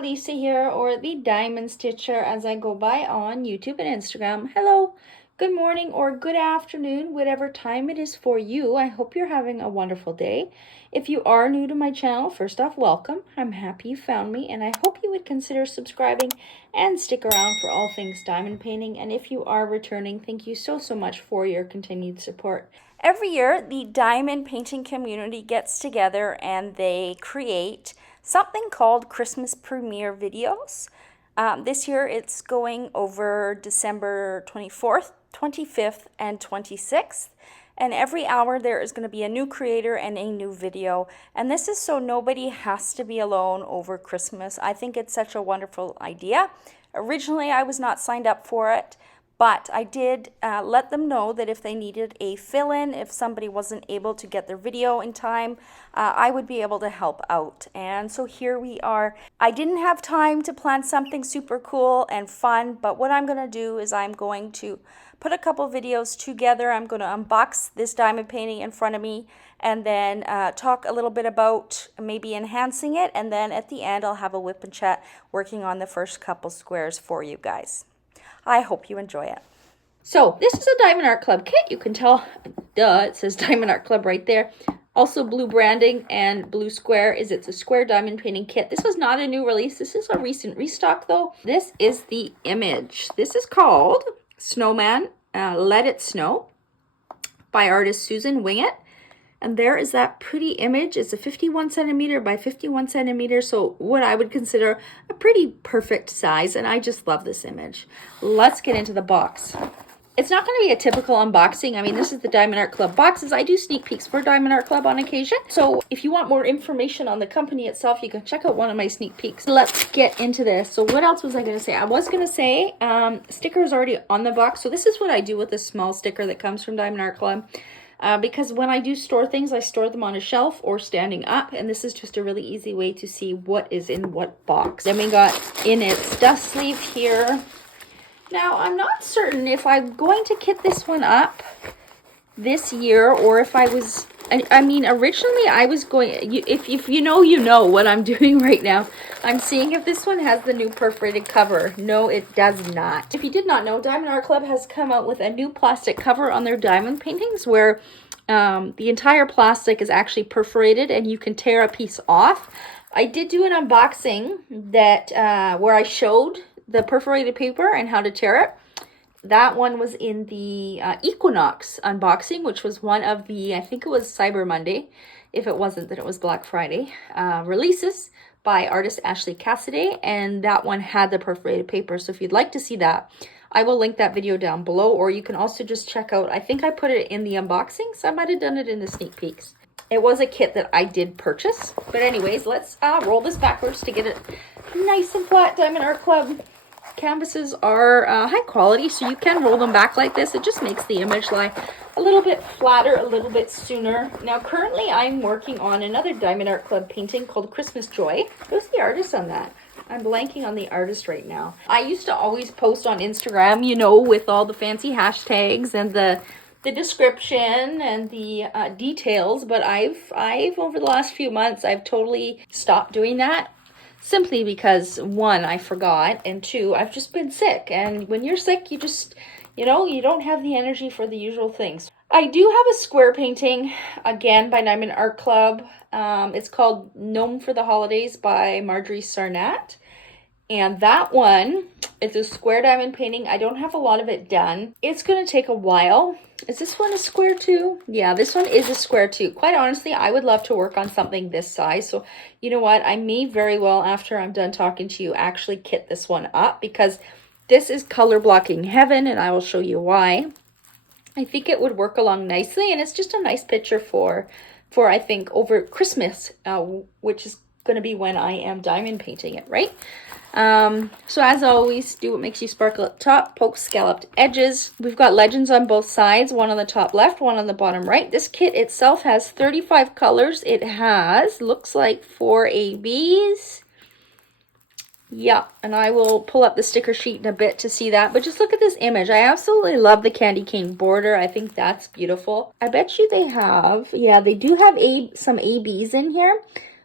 Lisa here, or the Diamond Stitcher as I go by on YouTube and Instagram. Hello, good morning or good afternoon, whatever time it is for you. I hope you're having a wonderful day. If you are new to my channel, first off, welcome. I'm happy you found me, and I hope you would consider subscribing and stick around for all things diamond painting. And if you are returning, thank you so much for your continued support. Every year, the diamond painting community gets together and they create something called Christmas premiere videos. This year it's going over December 24th, 25th, and 26th. And every hour there is going to be a new creator and a new video. And this is so nobody has to be alone over Christmas. I think it's such a wonderful idea. Originally I was not signed up for it, but I did let them know that if they needed a fill-in, if somebody wasn't able to get their video in time, I would be able to help out. And so here we are. I didn't have time to plan something super cool and fun, but what I'm going to do is I'm going to put a couple videos together. I'm going to unbox this diamond painting in front of me and then talk a little bit about maybe enhancing it. And then at the end, I'll have a WIP and Chat working on the first couple squares for you guys. I hope you enjoy it. So this is a Diamond Art Club kit. You can tell, duh, it says Diamond Art Club right there. Also blue branding and blue square is it's a square diamond painting kit. This was not a new release. This is a recent restock though. This is the image. This is called Snowman, Let It Snow by artist Susan Wingett. And there is that pretty image. It's a 51 centimeter by 51 centimeter. So what I would consider a pretty perfect size. And I just love this image. Let's get into the box. It's not going to be a typical unboxing. I mean, this is the Diamond Art Club boxes. I do sneak peeks for Diamond Art Club on occasion. So if you want more information on the company itself, you can check out one of my sneak peeks. Let's get into this. So what else was I going to say? I was going to say sticker is already on the box. So this is what I do with a small sticker that comes from Diamond Art Club. Because when I do store things, I store them on a shelf or standing up. And this is just a really easy way to see what is in what box. Then we got in its dust sleeve here. Now, I'm not certain if I'm going to kit this one up this year or if I was... I mean, originally I was going... If you know what I'm doing right now. I'm seeing if this one has the new perforated cover. No, it does not. If you did not know, Diamond Art Club has come out with a new plastic cover on their diamond paintings where the entire plastic is actually perforated and you can tear a piece off. I did do an unboxing that where I showed the perforated paper and how to tear it. That one was in the Equinox unboxing, which was one of the, I think it was Cyber Monday. If it wasn't, then it was Black Friday. Releases by artist Ashley Cassidy, and that one had the perforated paper. So if you'd like to see that, I will link that video down below, or you can also just check out, I think I put it in the unboxing, so I might have done it in the sneak peeks. It was a kit that I did purchase. But anyways, let's roll this backwards to get it nice and flat. Diamond Art Club canvases are high quality, so you can roll them back like this. It just makes the image lie a little bit flatter, a little bit sooner. Now, currently, I'm working on another Diamond Art Club painting called Christmas Joy. Who's the artist on that? I'm blanking on the artist right now. I used to always post on Instagram, you know, with all the fancy hashtags and the description and the details, but I've over the last few months, I've totally stopped doing that. Simply because, one, I forgot, and two, I've just been sick. And when you're sick, you just, you know, you don't have the energy for the usual things. I do have a square painting, again, by Diamond Art Club. It's called Gnome for the Holidays by Marjorie Sarnat. And that one, it's a square diamond painting. I don't have a lot of it done. It's going to take a while. Is this one a square too? Yeah, this one is a square too. Quite honestly, I would love to work on something this size. So, you know what? I may very well, after I'm done talking to you, actually kit this one up because this is color blocking heaven, and I will show you why. I think it would work along nicely, and it's just a nice picture for I think, over Christmas, which is going to be when I am diamond painting it, right? So as always, do what makes you sparkle at the top, poke scalloped edges. We've got legends on both sides, one on the top left, one on the bottom right. This kit itself has 35 colors. It has, looks like 4 ABs. Yeah, and I will pull up the sticker sheet in a bit to see that. But just look at this image. I absolutely love the candy cane border. I think that's beautiful. I bet you they have, yeah, they do have some ABs in here.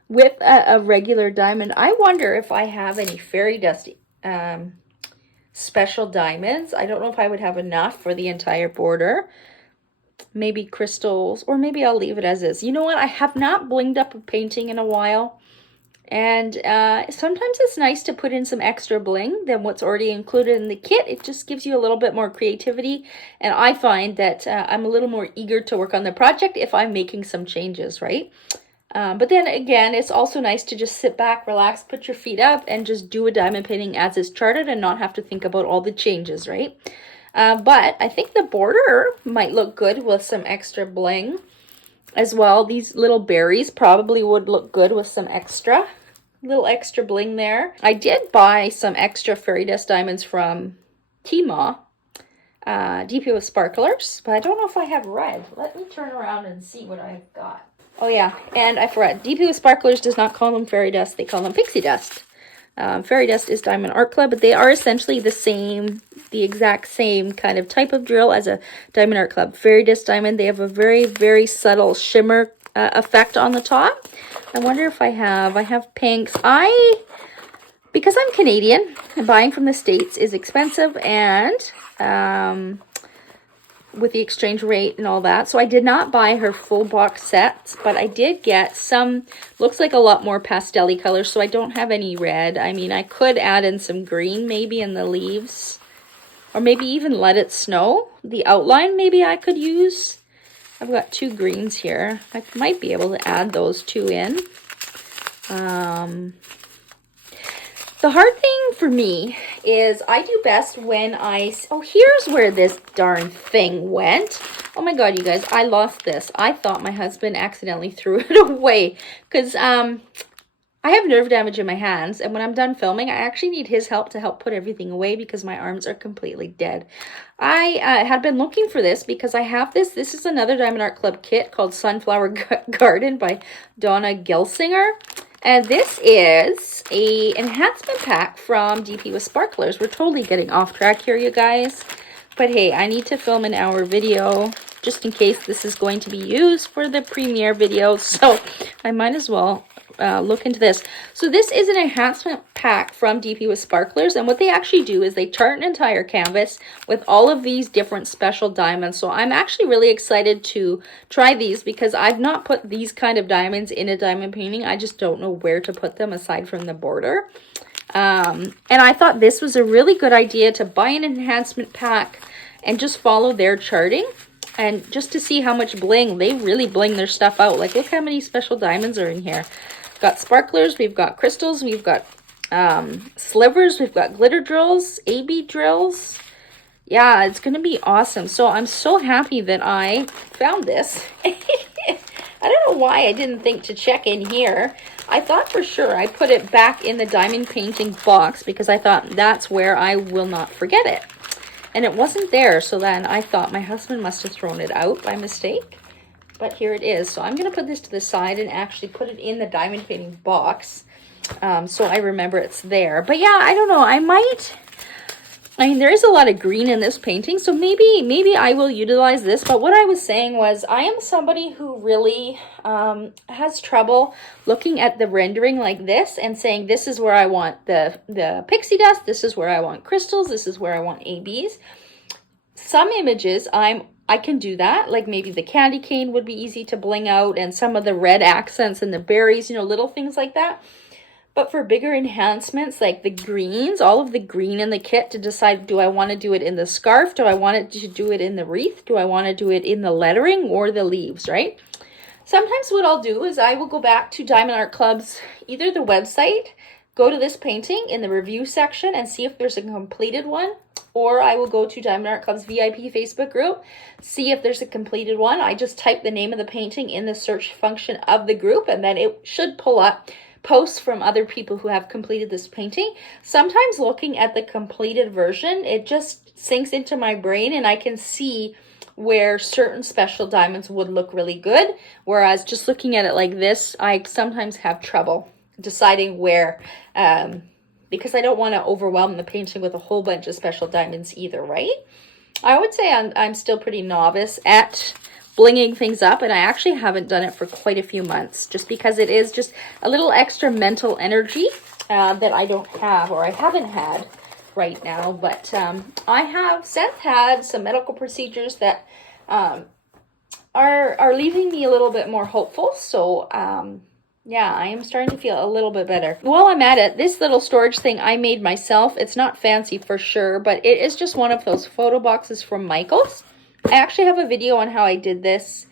with a regular diamond. I wonder if I have any fairy dust special diamonds. I don't know if I would have enough for the entire border. Maybe crystals, or maybe I'll leave it as is. You know what? I have not blinged up a painting in a while. And sometimes it's nice to put in some extra bling than what's already included in the kit. It just gives you a little bit more creativity. And I find that I'm a little more eager to work on the project if I'm making some changes, right? But then again, it's also nice to just sit back, relax, put your feet up, and just do a diamond painting as is charted and not have to think about all the changes, right? But I think the border might look good with some extra bling as well. These little berries probably would look good with some little extra bling there. I did buy some extra fairy dust diamonds from Tmall, DP with sparklers, but I don't know if I have red. Let me turn around and see what I've got. Oh yeah, and I forgot, DP with sparklers does not call them fairy dust, they call them pixie dust. Fairy dust is Diamond Art Club, but they are essentially the exact same kind of type of drill as a Diamond Art Club. Fairy dust diamond, they have a very, very subtle shimmer effect on the top. I wonder if I have pinks. Because I'm Canadian, buying from the States is expensive, and with the exchange rate and all that. So I did not buy her full box sets, but I did get some, looks like a lot more pastel-y colors, so I don't have any red. I mean, I could add in some green maybe in the leaves, or maybe even let it snow. The outline maybe I could use. I've got 2 greens here. I might be able to add those 2 in. The hard thing for me is I do best when oh, here's where this darn thing went. Oh my God, you guys, I lost this. I thought my husband accidentally threw it away because I have nerve damage in my hands, and when I'm done filming, I actually need his help to help put everything away because my arms are completely dead. I had been looking for this because I have this. This is another Diamond Art Club kit called Sunflower Garden by Donna Gelsinger. And this is a enhancement pack from DP with Sparklers. We're totally getting off track here, you guys. But hey, I need to film an hour video just in case this is going to be used for the premiere video. So I might as well look into this. So this is an enhancement pack from DP with Sparklers, and what they actually do is they chart an entire canvas with all of these different special diamonds. So I'm actually really excited to try these because I've not put these kind of diamonds in a diamond painting. I just don't know where to put them aside from the border. And I thought this was a really good idea to buy an enhancement pack and just follow their charting. And just to see how much bling, they really bling their stuff out. Like, look how many special diamonds are in here. We've got sparklers, we've got crystals, we've got slivers, we've got glitter drills, AB drills. Yeah, it's going to be awesome. So I'm so happy that I found this. I don't know why I didn't think to check in here. I thought for sure I put it back in the diamond painting box because I thought that's where I will not forget it. And it wasn't there, so then I thought my husband must have thrown it out by mistake. But here it is. So I'm going to put this to the side and actually put it in the diamond painting box so I remember it's there. But yeah, I don't know. I mean, there is a lot of green in this painting, so maybe I will utilize this. But what I was saying was I am somebody who really has trouble looking at the rendering like this and saying this is where I want the pixie dust, this is where I want crystals, this is where I want ABs. Some images I can do that, like maybe the candy cane would be easy to bling out, and some of the red accents and the berries, you know, little things like that. But for bigger enhancements, like the greens, all of the green in the kit, to decide, do I want to do it in the scarf? Do I want it to do it in the wreath? Do I want to do it in the lettering or the leaves, right? Sometimes what I'll do is I will go back to Diamond Art Club's, either the website, go to this painting in the review section and see if there's a completed one, or I will go to Diamond Art Club's VIP Facebook group, see if there's a completed one. I just type the name of the painting in the search function of the group, and then it should pull up posts from other people who have completed this painting. Sometimes looking at the completed version, it just sinks into my brain and I can see where certain special diamonds would look really good. Whereas just looking at it like this, I sometimes have trouble deciding where, because I don't want to overwhelm the painting with a whole bunch of special diamonds either, right? I would say I'm still pretty novice at blinging things up, and I actually haven't done it for quite a few months, just because it is just a little extra mental energy that I don't have, or I haven't had right now. But I have since had some medical procedures that are leaving me a little bit more hopeful. So yeah, I am starting to feel a little bit better. While I'm at it, this little storage thing I made myself. It's not fancy for sure, but it is just one of those photo boxes from Michaels. I actually have a video on how I did this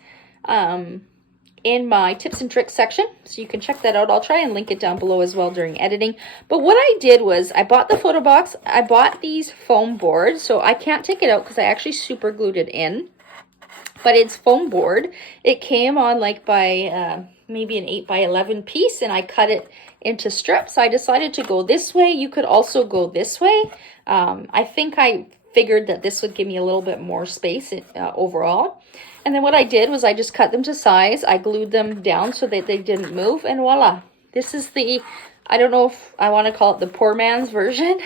in my tips and tricks section, so you can check that out. I'll try and link it down below as well during editing. But what I did was I bought the photo box. I bought these foam boards, so I can't take it out because I actually super glued it in. But it's foam board. It came on like by maybe an 8x11 piece, and I cut it into strips. I decided to go this way. You could also go this way. I think I figured that this would give me a little bit more space overall. And then what I did was I just cut them to size. I glued them down so that they didn't move, and voila. This is the, I don't know if I want to call it the poor man's version.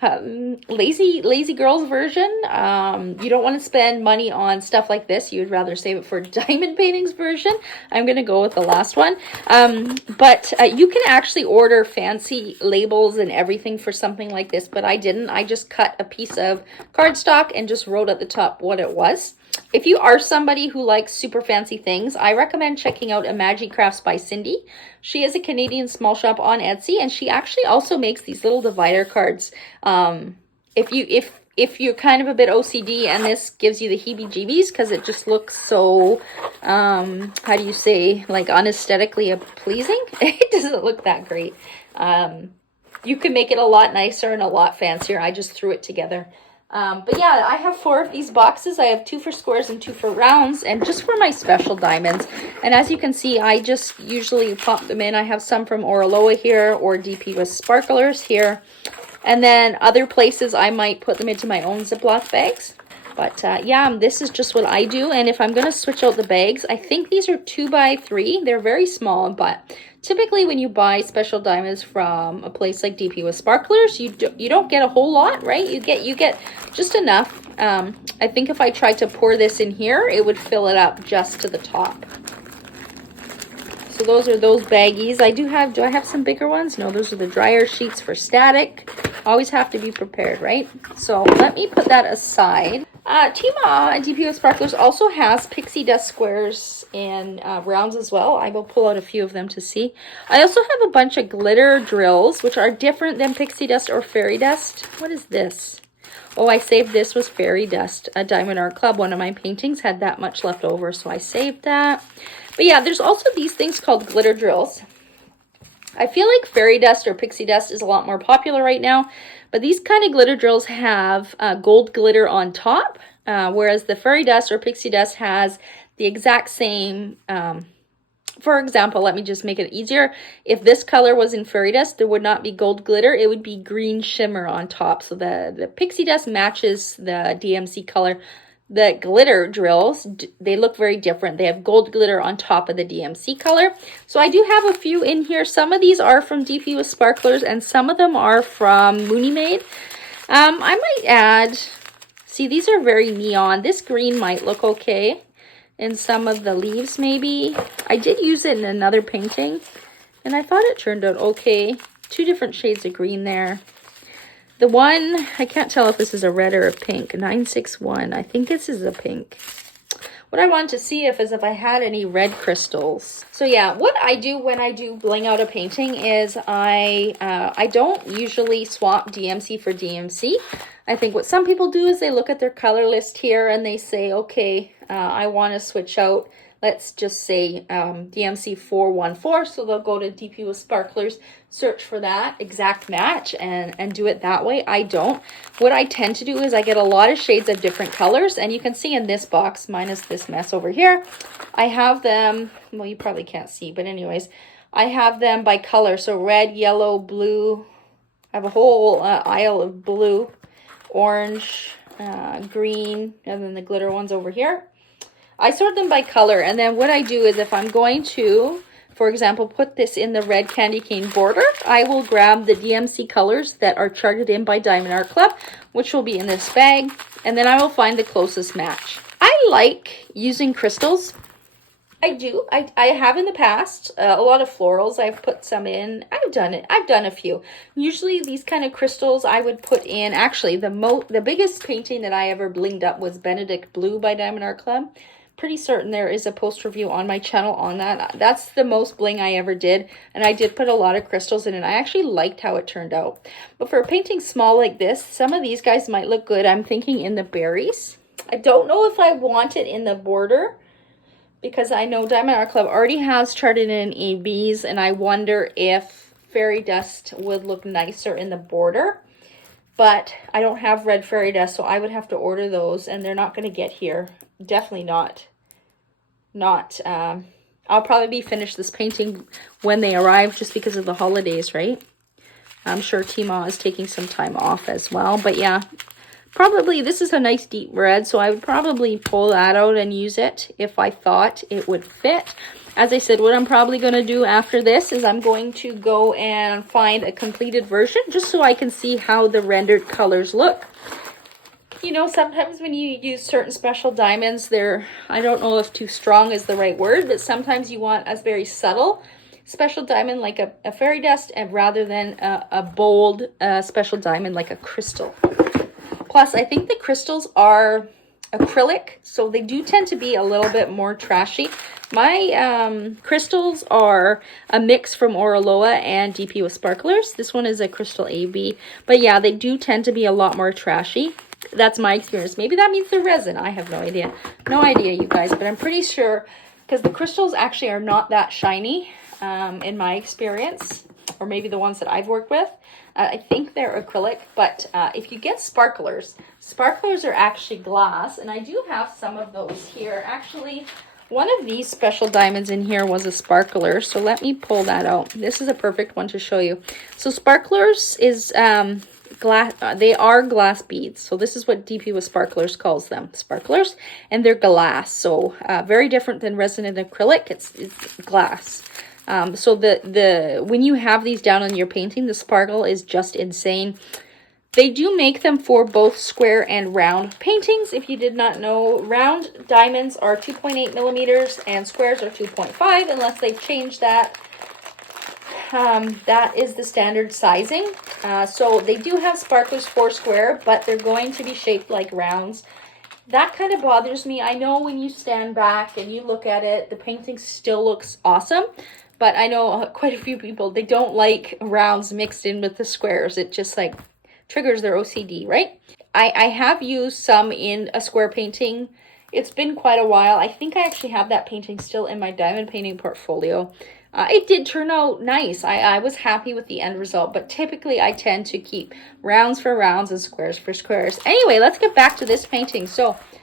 Lazy girl's version. You don't want to spend money on stuff like this. You'd rather save it for diamond paintings version. I'm going to go with the last one. But you can actually order fancy labels and everything for something like this, but I didn't. I just cut a piece of cardstock and just wrote at the top what it was. If you are somebody who likes super fancy things, I recommend checking out Imagi Crafts by Cindy. She is a Canadian small shop on Etsy, and she actually also makes these little divider cards. If you're kind of a bit OCD and this gives you the heebie-jeebies because it just looks so, how do you say, like unesthetically pleasing? It doesn't look that great. You can make it a lot nicer and a lot fancier. I just threw it together. But yeah, I have 4 of these boxes. I have 2 for squares and 2 for rounds, and just for my special diamonds. And as you can see, I just usually pop them in. I have some from Oraloa here, or DP with Sparklers here. And then other places I might put them into my own Ziploc bags. But yeah, this is just what I do. And if I'm going to switch out the bags, I think these are 2x3. They're very small, but typically when you buy special diamonds from a place like DP with Sparklers, you don't get a whole lot, right? You get just enough. I think if I tried to pour this in here, it would fill it up just to the top. So those are those baggies. Do I have some bigger ones? No, those are the dryer sheets for static. Always have to be prepared, right? So let me put that aside. Tima and DP with Sparklers also has pixie dust squares and rounds as well. I will pull out a few of them to see. I also have a bunch of glitter drills, which are different than pixie dust or fairy dust. What is this? Oh, I saved this was fairy dust. A Diamond Art Club, one of my paintings, had that much left over, so I saved that. But yeah, there's also these things called glitter drills. I feel like fairy dust or pixie dust is a lot more popular right now, but these kind of glitter drills have gold glitter on top, whereas the fairy dust or pixie dust has the exact same. For example, let me just make it easier. If this color was in fairy dust, there would not be gold glitter. It would be green shimmer on top. So the pixie dust matches the DMC color. The glitter drills, they look very different. They have gold glitter on top of the DMC color. So I do have a few in here. Some of these are from DP with Sparklers, and some of them are from Mooney Made. I might add, see, these are very neon. This green might look okay in some of the leaves maybe. I did use it in another painting, and I thought it turned out okay. 2 different shades of green there. The one, I can't tell if this is a red or a pink, 961. I think this is a pink. What I wanted to see is if I had any red crystals. So yeah, what I do when I do bling out a painting is I don't usually swap DMC for DMC. I think what some people do is they look at their color list here and they say, okay, I want to switch out, let's just say DMC 414. So they'll go to DP with Sparklers, search for that exact match and do it that way. I don't. What I tend to do is I get a lot of shades of different colors, and you can see in this box, minus this mess over here, I have them, well, you probably can't see, but anyways, I have them by color. So red, yellow, blue. I have a whole aisle of blue, orange, green, and then the glitter ones over here. I sort them by color, and then what I do is if I'm going to, for example, put this in the red candy cane border, I will grab the DMC colors that are charted in by Diamond Art Club, which will be in this bag, and then I will find the closest match. I I like using crystals. I do. I have in the past. A lot of florals. I've put some in. I've done it. I've done a few. Usually these kind of crystals I would put in. Actually, the biggest painting that I ever blinged up was Benedict Blue by Diamond Art Club. Pretty certain there is a post review on my channel on that. That's the most bling I ever did, and I did put a lot of crystals in it. I actually liked how it turned out. But for a painting small like this, some of these guys might look good. I'm thinking in the berries. I don't know if I want it in the border, because I know Diamond Art Club already has charted in ABs, and I wonder if fairy dust would look nicer in the border. But I don't have red fairy dust, so I would have to order those, and they're not going to get here. Definitely not. I'll probably finish this painting when they arrive, just because of the holidays, right? I'm sure Tima is taking some time off as well. But yeah, probably this is a nice deep red, so I would probably pull that out and use it if I thought it would fit. As I said, what I'm probably going to do after this is I'm going to go and find a completed version, just so I can see how the rendered colors look. You know, sometimes when you use certain special diamonds, I don't know if too strong is the right word, but sometimes you want a very subtle special diamond like a fairy dust, and rather than a bold special diamond like a crystal. Plus, I think the crystals are acrylic, so they do tend to be a little bit more trashy. My crystals are a mix from Oraloa and DP with Sparklers. This one is a crystal AB, but yeah, they do tend to be a lot more trashy. That's my experience. Maybe that means they're resin. I have no idea. No idea, you guys, but I'm pretty sure, because the crystals actually are not that shiny in my experience, or maybe the ones that I've worked with. I think they're acrylic, but if you get sparklers are actually glass, and I do have some of those here. Actually, one of these special diamonds in here was a sparkler, so let me pull that out. This is a perfect one to show you. So sparklers is glass. They are glass beads, so this is what DP with Sparklers calls them, sparklers, and they're glass. So very different than resin and acrylic. It's glass. So when you have these down on your painting, the sparkle is just insane. They do make them for both square and round paintings. If you did not know, round diamonds are 2.8 millimeters and squares are 2.5, unless they've changed that. That is the standard sizing. So they do have sparklers for square, but they're going to be shaped like rounds. That kind of bothers me. I know when you stand back and you look at it, the painting still looks awesome. But I know quite a few people, they don't like rounds mixed in with the squares. It just like triggers their OCD, right? I have used some in a square painting. It's been quite a while. I think I actually have that painting still in my diamond painting portfolio. It did turn out nice. I was happy with the end result, but typically I tend to keep rounds for rounds and squares for squares. Anyway, let's get back to this painting.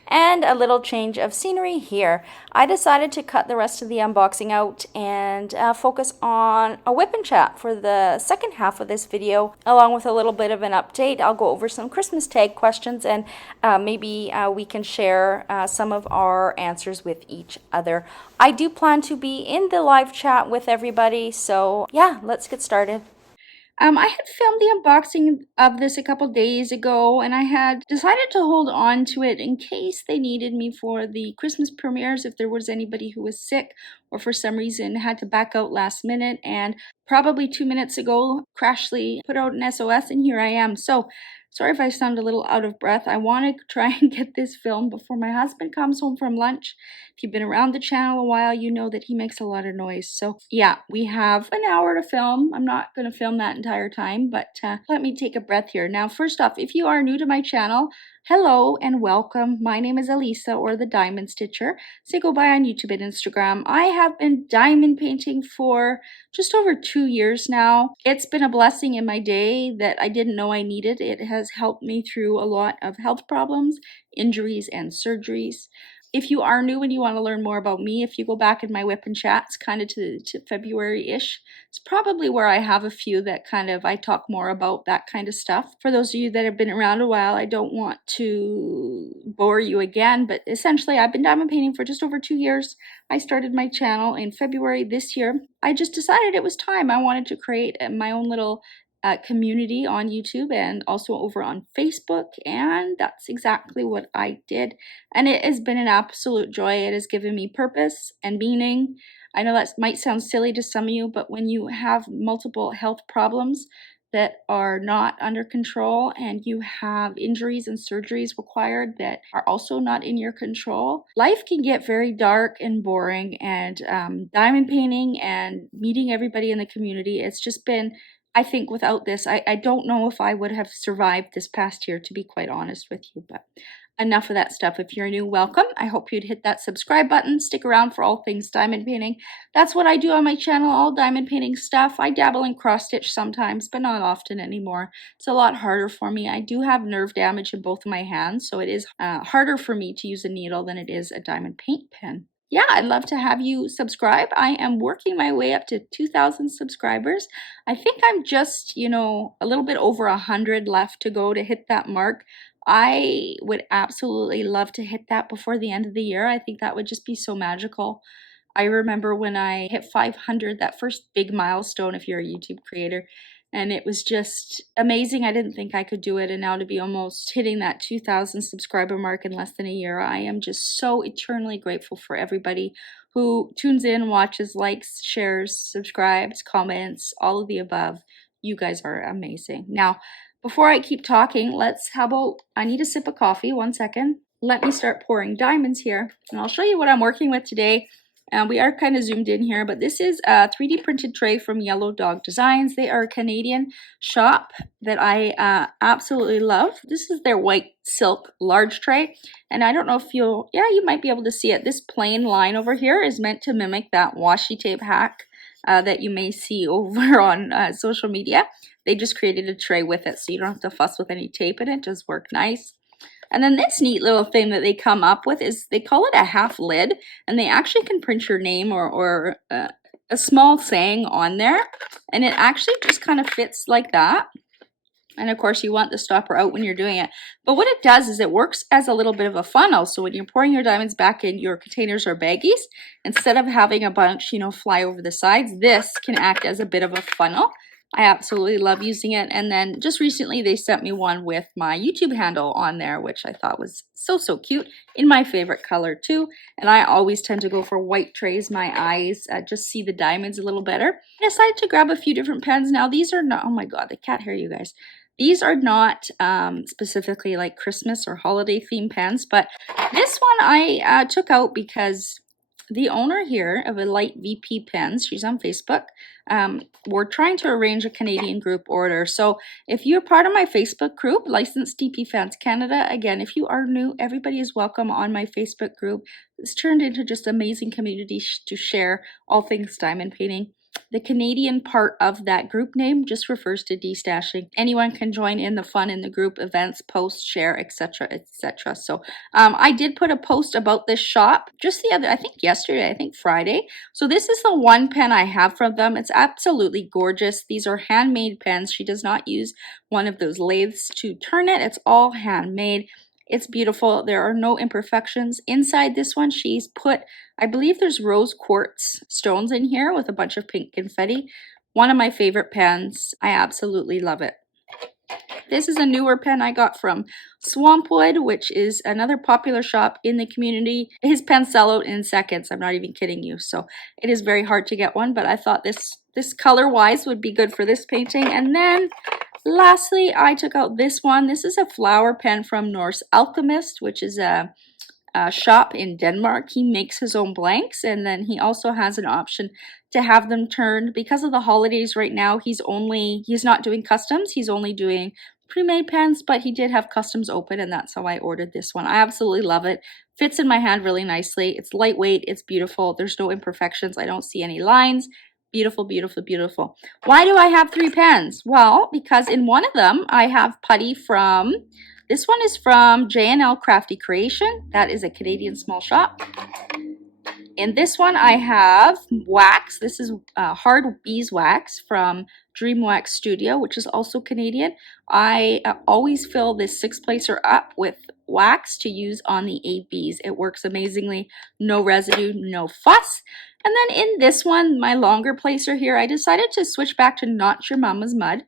And a little change of scenery here. I decided to cut the rest of the unboxing out and focus on a WIP and Chat for the second half of this video, along with a little bit of an update. I'll go over some Christmas tag questions, and maybe we can share some of our answers with each other. I do plan to be in the live chat with everybody, so yeah, let's get started. I had filmed the unboxing of this a couple days ago, and I had decided to hold on to it in case they needed me for the Christmas premieres, if there was anybody who was sick or for some reason had to back out last minute. And probably 2 minutes ago, Crashly put out an SOS, and here I am. So sorry if I sound a little out of breath. I want to try and get this filmed before my husband comes home from lunch. If you've been around the channel a while, you know that he makes a lot of noise. So yeah, we have an hour to film. I'm not going to film that entire time, but let me take a breath here. Now, first off, if you are new to my channel, hello and welcome. My name is Elisa, or the Diamond Stitcher. Say go by on YouTube and Instagram. I have been diamond painting for just over 2 years now. It's been a blessing in my day that I didn't know I needed. It has helped me through a lot of health problems, injuries, and surgeries. If you are new and you want to learn more about me, if you go back in my WIP and Chats kind of to February-ish, it's probably where I have a few that kind of I talk more about that kind of stuff. For those of you that have been around a while, I don't want to bore you again, but essentially I've been diamond painting for just over 2 years. I started my channel in February this year. I just decided it was time. I wanted to create my own little community on YouTube and also over on Facebook, and that's exactly what I did. And it has been an absolute joy. It has given me purpose and meaning. I know that might sound silly to some of you, but when you have multiple health problems that are not under control and you have injuries and surgeries required that are also not in your control, life can get very dark and boring. And diamond painting and meeting everybody in the community, it's just been, I think without this, I don't know if I would have survived this past year, to be quite honest with you. But enough of that stuff. If you're new, welcome. I hope you'd hit that subscribe button. Stick around for all things diamond painting. That's what I do on my channel, all diamond painting stuff. I dabble in cross stitch sometimes, but not often anymore. It's a lot harder for me. I do have nerve damage in both of my hands, so it is harder for me to use a needle than it is a diamond paint pen. Yeah, I'd love to have you subscribe. I am working my way up to 2,000 subscribers. I think I'm just, a little bit over 100 left to go to hit that mark. I would absolutely love to hit that before the end of the year. I think that would just be so magical. I remember when I hit 500, that first big milestone if you're a YouTube creator, and it was just amazing. I didn't think I could do it, and now to be almost hitting that 2,000 subscriber mark in less than a year, I am just so eternally grateful for everybody who tunes in, watches, likes, shares, subscribes, comments, all of the above. You guys are amazing. Now, before I keep talking, I need a sip of coffee, 1 second. Let me start pouring diamonds here, and I'll show you what I'm working with today. We are kind of zoomed in here, but this is a 3D printed tray from Yellow Dog Designs. They are a Canadian shop that I absolutely love. This is their white silk large tray, and I don't know if you might be able to see it. This plain line over here is meant to mimic that washi tape hack that you may see over on social media. They just created a tray with it, so you don't have to fuss with any tape in it. It does work nice. And then this neat little thing that they come up with is, they call it a half lid, and they actually can print your name or a small saying on there, and it actually just kind of fits like that. And of course you want the stopper out when you're doing it. But what it does is it works as a little bit of a funnel. So when you're pouring your diamonds back in your containers or baggies, instead of having a bunch, fly over the sides, this can act as a bit of a funnel. I absolutely love using it. And then just recently they sent me one with my YouTube handle on there, which I thought was so cute, in my favorite color too. And I always tend to go for white trays. My eyes just see the diamonds a little better. I decided to grab a few different pens. Now these are not, oh my god, the cat hair, you guys. These are not specifically like Christmas or holiday theme pens, but this one I took out because the owner here of Light VP Pens, she's on Facebook, we're trying to arrange a Canadian group order. So if you're part of my Facebook group, Licensed DP Fans Canada, again, if you are new, everybody is welcome on my Facebook group. It's turned into just amazing community to share all things diamond painting. The Canadian part of that group name just refers to destashing. Anyone can join in the fun in the group, events, posts, share, etc., etc. So I did put a post about this shop just yesterday, Friday. So this is the one pen I have from them. It's absolutely gorgeous. These are handmade pens. She does not use one of those lathes to turn it. It's all handmade. It's beautiful. There are no imperfections. Inside this one, she's put, I believe there's rose quartz stones in here with a bunch of pink confetti. One of my favorite pens. I absolutely love it. This is a newer pen I got from Swampwood, which is another popular shop in the community. His pens sell out in seconds. I'm not even kidding you. So it is very hard to get one, but I thought this color-wise would be good for this painting. And then lastly, I took out this one. This is a flower pen from Norse Alchemist, which is a shop in Denmark. He makes his own blanks, and then he also has an option to have them turned. Because of the holidays right now, he's not doing customs. He's only doing pre-made pens, but he did have customs open, and that's how I ordered this one. I absolutely love it. Fits in my hand really nicely. It's lightweight. It's beautiful. There's no imperfections. I don't see any lines. Beautiful, beautiful, beautiful. Why do I have 3 pens? Well, because in one of them, I have putty from, this one is from J&L Crafty Creation. That is a Canadian small shop. In this one, I have wax. This is hard beeswax from Dream Wax Studio, which is also Canadian. I always fill this 6-placer up with wax to use on the 8 bees. It works amazingly. No residue, no fuss. And then in this one, my longer placer here, I decided to switch back to Not Your Mama's Mud.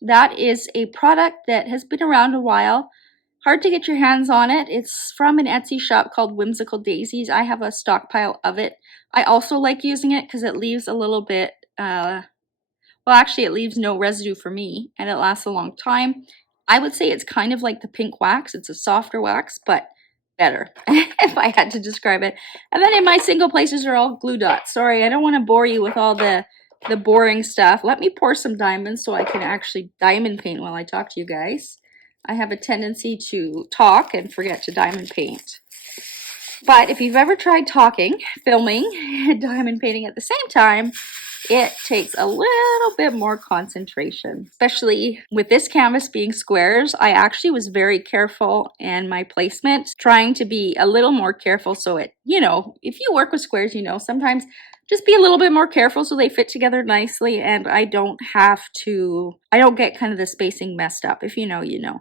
That is a product that has been around a while. Hard to get your hands on it. It's from an Etsy shop called Whimsical Daisies. I have a stockpile of it. I also like using it because it leaves a little bit, well, actually, it leaves no residue for me, and it lasts a long time. I would say it's kind of like the pink wax. It's a softer wax, but better, if I had to describe it. And then in my single places are all glue dots. Sorry, I don't want to bore you with all the boring stuff. Let me pour some diamonds so I can actually diamond paint while I talk to you guys. I have a tendency to talk and forget to diamond paint. But if you've ever tried talking, filming, and diamond painting at the same time, it takes a little bit more concentration, especially with this canvas being squares. I actually was very careful in my placement, trying to be a little more careful so it, you know, if you work with squares, you know, sometimes just be a little bit more careful so they fit together nicely and I don't get kind of the spacing messed up. If you know, you know.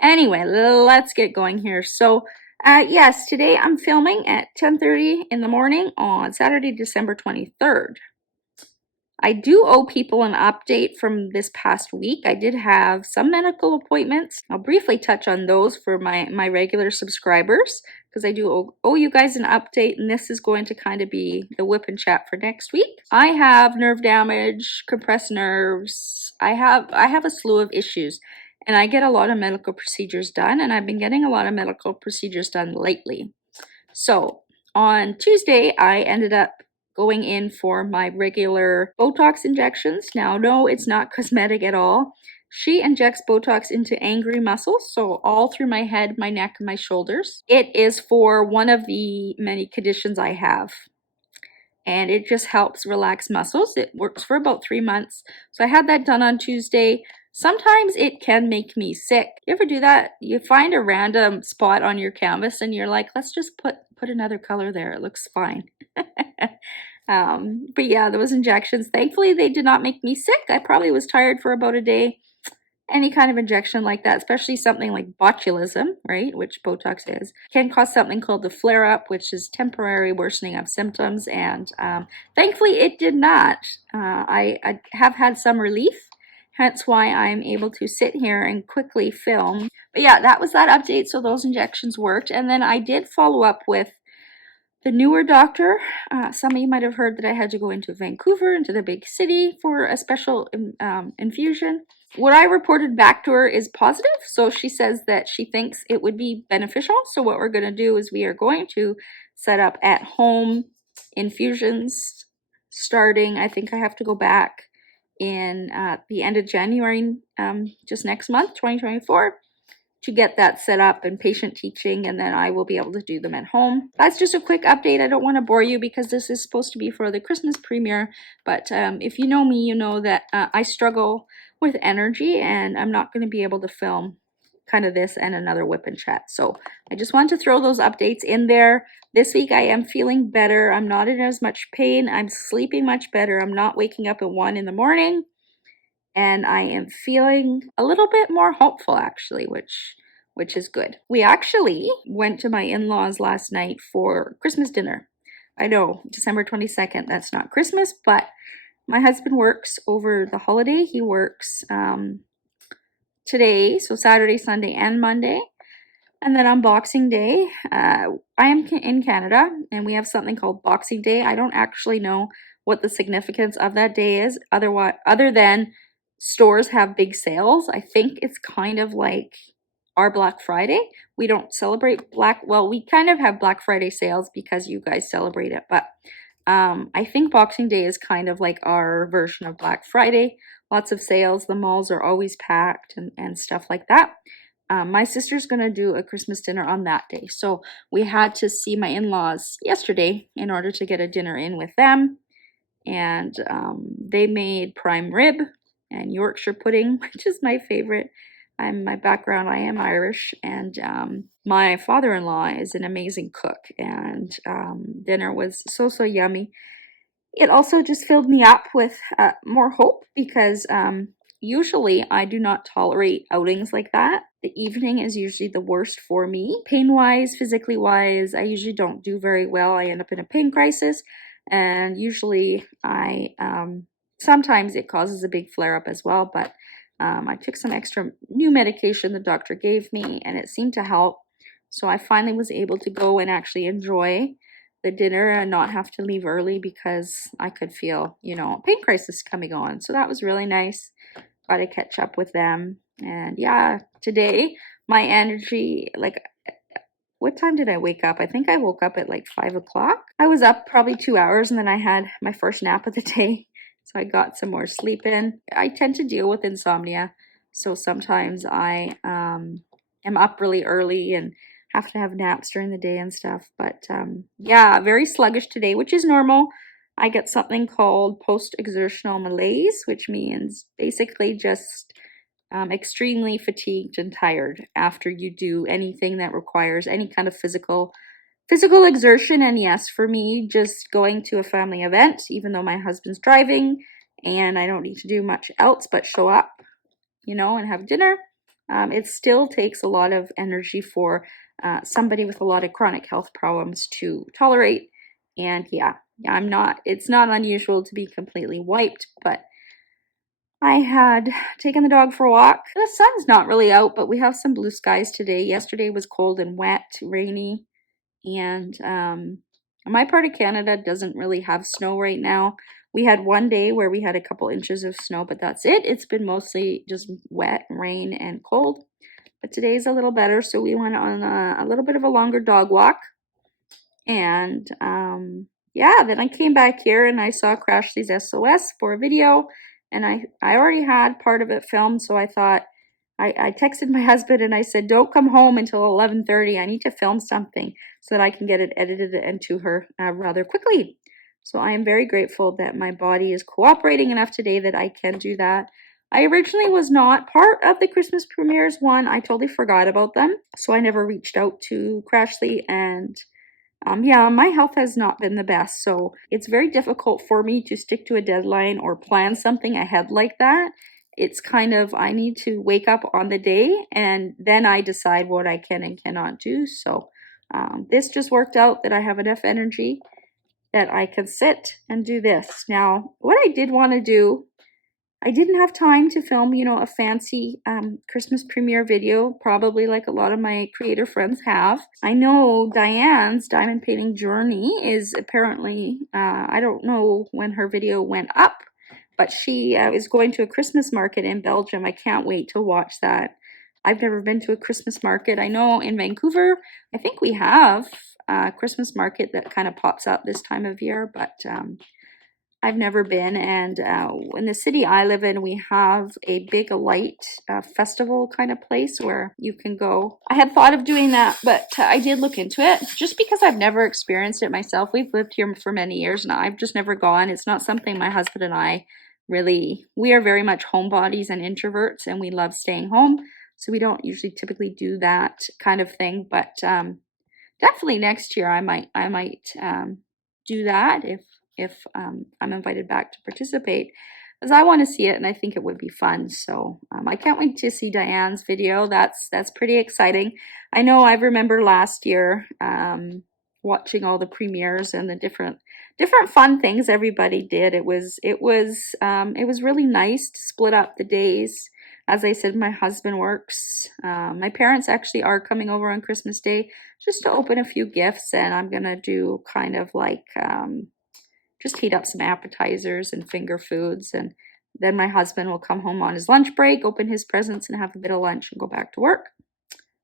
Anyway, let's get going here. So yes, today I'm filming at 10:30 in the morning on Saturday, December 23rd. I do owe people an update from this past week. I did have some medical appointments. I'll briefly touch on those for my regular subscribers because I do owe you guys an update, and this is going to kind of be the WIP and Chat for next week. I have nerve damage, compressed nerves. I have a slew of issues, and I get a lot of medical procedures done, and I've been getting a lot of medical procedures done lately. So on Tuesday, I ended up going in for my regular Botox injections. Now, no, it's not cosmetic at all. She injects Botox into angry muscles, so all through my head, my neck, and my shoulders. It is for one of the many conditions I have, and it just helps relax muscles. It works for about 3 months. So I had that done on Tuesday. Sometimes it can make me sick. You ever do that? You find a random spot on your canvas and you're like, let's just put another color there. It looks fine. But yeah, those injections, thankfully they did not make me sick. I probably was tired for about a day. Any kind of injection like that, especially something like botulism, right, which Botox is, can cause something called the flare-up, which is temporary worsening of symptoms. And thankfully it did not. I have had some relief, hence why I'm able to sit here and quickly film. But yeah, that was that update. So those injections worked. And then I did follow up with the newer doctor. Some of you might have heard that I had to go into Vancouver, into the big city, for a special infusion. What I reported back to her is positive, so she says that she thinks it would be beneficial. So what we're going to do is we are going to set up at-home infusions starting, I think I have to go back in the end of January, just next month, 2024. To get that set up and patient teaching, and then I will be able to do them at home. That's just a quick update. I don't want to bore you because this is supposed to be for the Christmas premiere, but if you know me, you know that I struggle with energy and I'm not going to be able to film kind of this and another WIP and Chat. So I just want to throw those updates in there. This week I am feeling better. I'm not in as much pain. I'm sleeping much better. I'm not waking up at 1 in the morning. And I am feeling a little bit more hopeful, actually, which is good. We actually went to my in-laws last night for Christmas dinner. I know, December 22nd, that's not Christmas, but my husband works over the holiday. He works today, so Saturday, Sunday, and Monday. And then on Boxing Day, I am in Canada, and we have something called Boxing Day. I don't actually know what the significance of that day is, other than stores have big sales. I think it's kind of like our Black Friday. We don't celebrate well, we kind of have Black Friday sales because you guys celebrate it, but I think Boxing Day is kind of like our version of Black Friday. Lots of sales, the malls are always packed and stuff like that. My sister's gonna do a Christmas dinner on that day, so we had to see my in-laws yesterday in order to get a dinner in with them, and they made prime rib and Yorkshire pudding, which is my favorite. My background, I am Irish, and my father-in-law is an amazing cook, and dinner was so yummy. It also just filled me up with more hope because usually I do not tolerate outings like that. The evening is usually the worst for me. Pain-wise, physically-wise, I usually don't do very well. I end up in a pain crisis, and usually sometimes it causes a big flare-up as well, but I took some extra new medication the doctor gave me, and it seemed to help. So I finally was able to go and actually enjoy the dinner and not have to leave early because I could feel, a pain crisis coming on. So that was really nice. Got to catch up with them. And yeah, today my energy, like, what time did I wake up? I think I woke up at like 5 o'clock. I was up probably 2 hours, and then I had my first nap of the day. So I got some more sleep in. I tend to deal with insomnia. So sometimes I am up really early and have to have naps during the day and stuff. But yeah, very sluggish today, which is normal. I get something called post-exertional malaise, which means basically just extremely fatigued and tired after you do anything that requires any kind of physical exertion. And yes, for me, just going to a family event, even though my husband's driving and I don't need to do much else but show up, and have dinner, it still takes a lot of energy for somebody with a lot of chronic health problems to tolerate. And yeah, it's not unusual to be completely wiped, but I had taken the dog for a walk. The sun's not really out, but we have some blue skies today. Yesterday was cold and wet, rainy, and my part of Canada doesn't really have snow right now. We had one day where we had a couple inches of snow, but that's it. It's been mostly just wet, rain, and cold. But today's a little better, so we went on a little bit of a longer dog walk. And yeah, then I came back here and I saw Crashly's SOS for a video, and I already had part of it filmed, so I thought, I texted my husband and I said, don't come home until 11:30. I need to film something so that I can get it edited and to her rather quickly. So I am very grateful that my body is cooperating enough today that I can do that. I originally was not part of the Christmas premieres one. I totally forgot about them, so I never reached out to Crashly, and yeah, my health has not been the best, so it's very difficult for me to stick to a deadline or plan something ahead like that. It's kind of, I need to wake up on the day and then I decide what I can and cannot do. So this just worked out that I have enough energy that I can sit and do this. Now, what I did want to do, I didn't have time to film, a fancy Christmas premiere video, probably like a lot of my creator friends have. I know Diane's diamond painting journey is apparently, I don't know when her video went up, but she is going to a Christmas market in Belgium. I can't wait to watch that. I've never been to a Christmas market. I know in Vancouver, I think we have a Christmas market that kind of pops up this time of year, but I've never been. And in the city I live in, we have a big light festival kind of place where you can go. I had thought of doing that, but I did look into it just because I've never experienced it myself. We've lived here for many years and I've just never gone. It's not something my husband and I really, we are very much homebodies and introverts, and we love staying home. So we don't usually typically do that kind of thing, but definitely next year I might do that if I'm invited back to participate, as I want to see it and I think it would be fun. So I can't wait to see Diane's video. That's pretty exciting. I know I remember last year watching all the premieres and the different fun things everybody did. It was really nice to split up the days. As I said, my husband works. My parents actually are coming over on Christmas Day just to open a few gifts, and I'm gonna do kind of like just heat up some appetizers and finger foods, and then my husband will come home on his lunch break, open his presents, and have a bit of lunch and go back to work.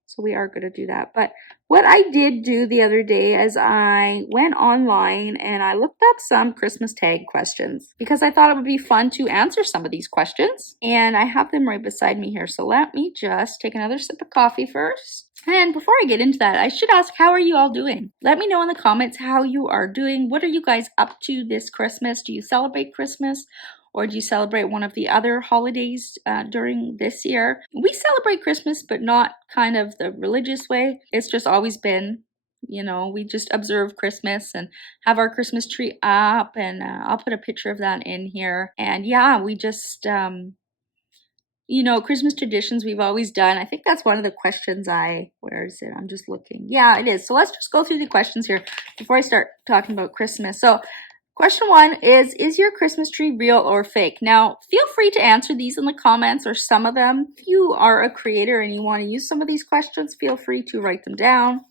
So we are going to do that. But what I did do the other day is I went online and I looked up some Christmas tag questions because I thought it would be fun to answer some of these questions. And I have them right beside me here. So let me just take another sip of coffee first. And before I get into that, I should ask, how are you all doing? Let me know in the comments how you are doing. What are you guys up to this Christmas? Do you celebrate Christmas? Or do you celebrate one of the other holidays during this year? We celebrate Christmas, but not kind of the religious way. It's just always been, we just observe Christmas and have our Christmas tree up. And I'll put a picture of that in here. And yeah, we just, Christmas traditions we've always done. I think that's one of the questions where is it? I'm just looking. Yeah, it is. So let's just go through the questions here before I start talking about Christmas. So Question 1 is your Christmas tree real or fake? Now, feel free to answer these in the comments or some of them. If you are a creator and you want to use some of these questions, feel free to write them down.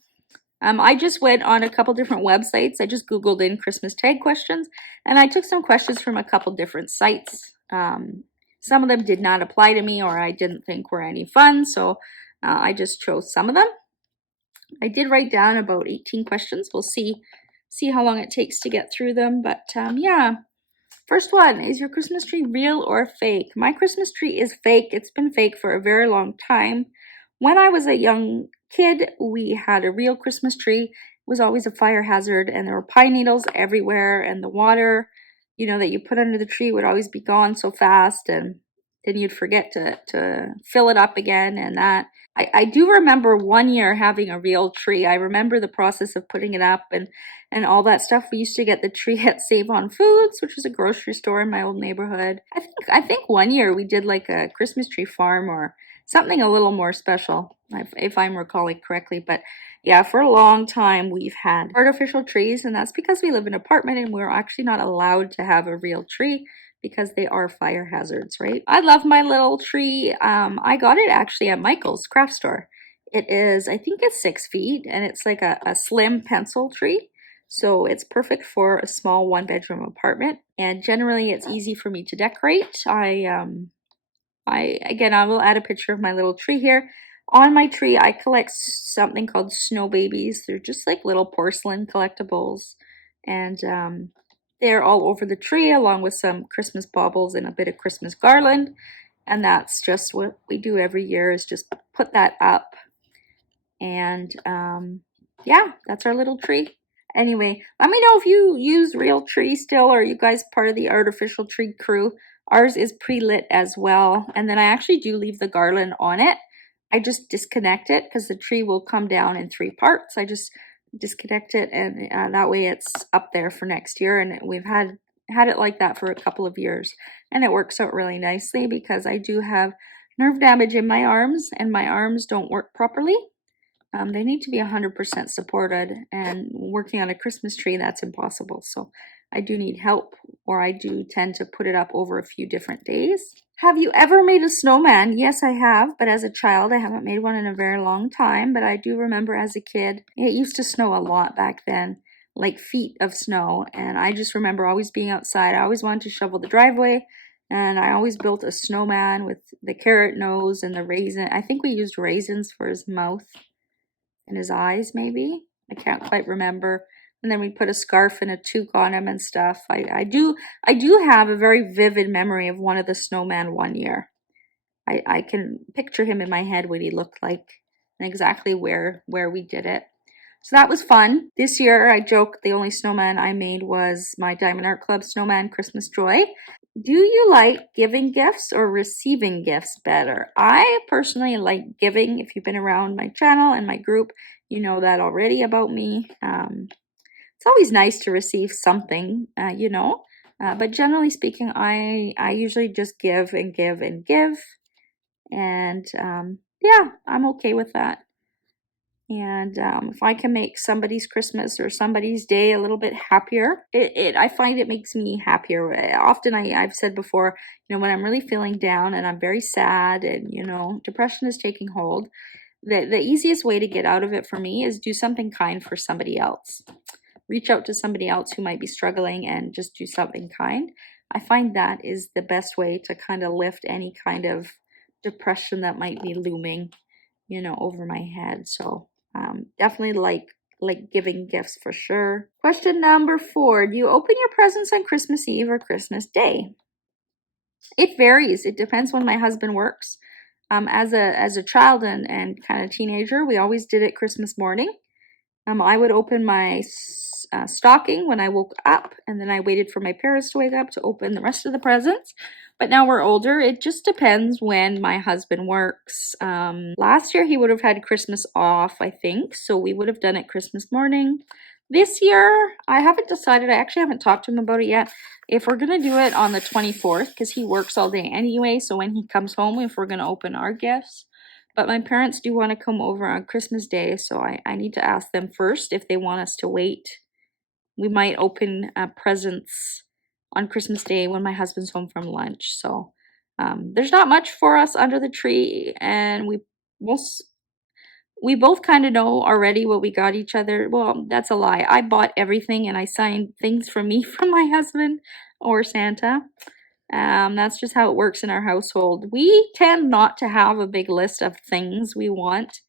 I just went on a couple different websites. I just Googled in Christmas tag questions, and I took some questions from a couple different sites. Some of them did not apply to me or I didn't think were any fun, so I just chose some of them. I did write down about 18 questions. We'll see how long it takes to get through them, but yeah. First one, is your Christmas tree real or fake? My Christmas tree is fake. It's been fake for a very long time. When I was a young kid, we had a real Christmas tree. It was always a fire hazard, and there were pine needles everywhere, and the water, that you put under the tree would always be gone so fast, and then you'd forget to fill it up again, and that. I do remember one year having a real tree. I remember the process of putting it up and all that stuff. We used to get the tree at Save on Foods, which was a grocery store in my old neighborhood. I think one year we did like a Christmas tree farm or something a little more special, if I'm recalling correctly. But yeah, for a long time we've had artificial trees, and that's because we live in an apartment and we're actually not allowed to have a real tree because they are fire hazards, right? I love my little tree. I got it actually at Michael's craft store. It is, I think it's 6 feet, and it's like a slim pencil tree. So it's perfect for a small 1-bedroom apartment, and generally it's easy for me to decorate. I will add a picture of my little tree here. On my tree, I collect something called snow babies. They're just like little porcelain collectibles, and they're all over the tree along with some Christmas baubles and a bit of Christmas garland. And that's just what we do every year, is just put that up. And yeah, that's our little tree. Anyway, let me know if you use real tree still, or are you guys part of the artificial tree crew. Ours is pre-lit as well. And then I actually do leave the garland on it. I just disconnect it because the tree will come down in 3 parts. I just disconnect it, and that way it's up there for next year. And we've had it like that for a couple of years. And it works out really nicely because I do have nerve damage in my arms, and my arms don't work properly. They need to be 100% supported, and working on a Christmas tree, that's impossible. So I do need help, or I do tend to put it up over a few different days. Have you ever made a snowman? Yes, I have, but as a child, I haven't made one in a very long time. But I do remember as a kid, it used to snow a lot back then, like feet of snow. And I just remember always being outside. I always wanted to shovel the driveway, and I always built a snowman with the carrot nose and the raisin. I think we used raisins for his mouth and his eyes, maybe. I can't quite remember. And then we put a scarf and a toque on him and stuff. I do have a very vivid memory of one of the snowmen one year. I can picture him in my head, what he looked like, and exactly where we did it. So that was fun. This year, I joke, the only snowman I made was my Diamond Art Club snowman, Christmas Joy. Do you like giving gifts or receiving gifts better? I personally like giving. If you've been around my channel and my group, you know that already about me. It's always nice to receive something, but generally speaking, I usually just give and give and give. And yeah, I'm okay with that. And if I can make somebody's Christmas or somebody's day a little bit happier, I find it makes me happier. Often I've said before, when I'm really feeling down and I'm very sad and, depression is taking hold, the easiest way to get out of it for me is do something kind for somebody else. Reach out to somebody else who might be struggling and just do something kind. I find that is the best way to kind of lift any kind of depression that might be looming, over my head. So definitely like giving gifts for sure. Question number 4, do you open your presents on Christmas Eve or Christmas Day? It varies. It depends when my husband works. As a child and kind of teenager, we always did it Christmas morning. I would open my stocking when I woke up, and then I waited for my parents to wake up to open the rest of the presents. But now we're older. It just depends when my husband works. Last year he would have had Christmas off, I think, so we would have done it Christmas morning. This year, I haven't decided. I actually haven't talked to him about it yet. If we're going to do it on the 24th, because he works all day anyway, so when he comes home, if we're going to open our gifts. But my parents do want to come over on Christmas Day, so I need to ask them first if they want us to wait, we might open presents on Christmas Day when my husband's home from lunch. So there's not much for us under the tree, and most we both kind of know already what we got each other. Well, that's a lie. I bought everything and I signed things for me from my husband or Santa. That's just how it works in our household. We tend not to have a big list of things we want.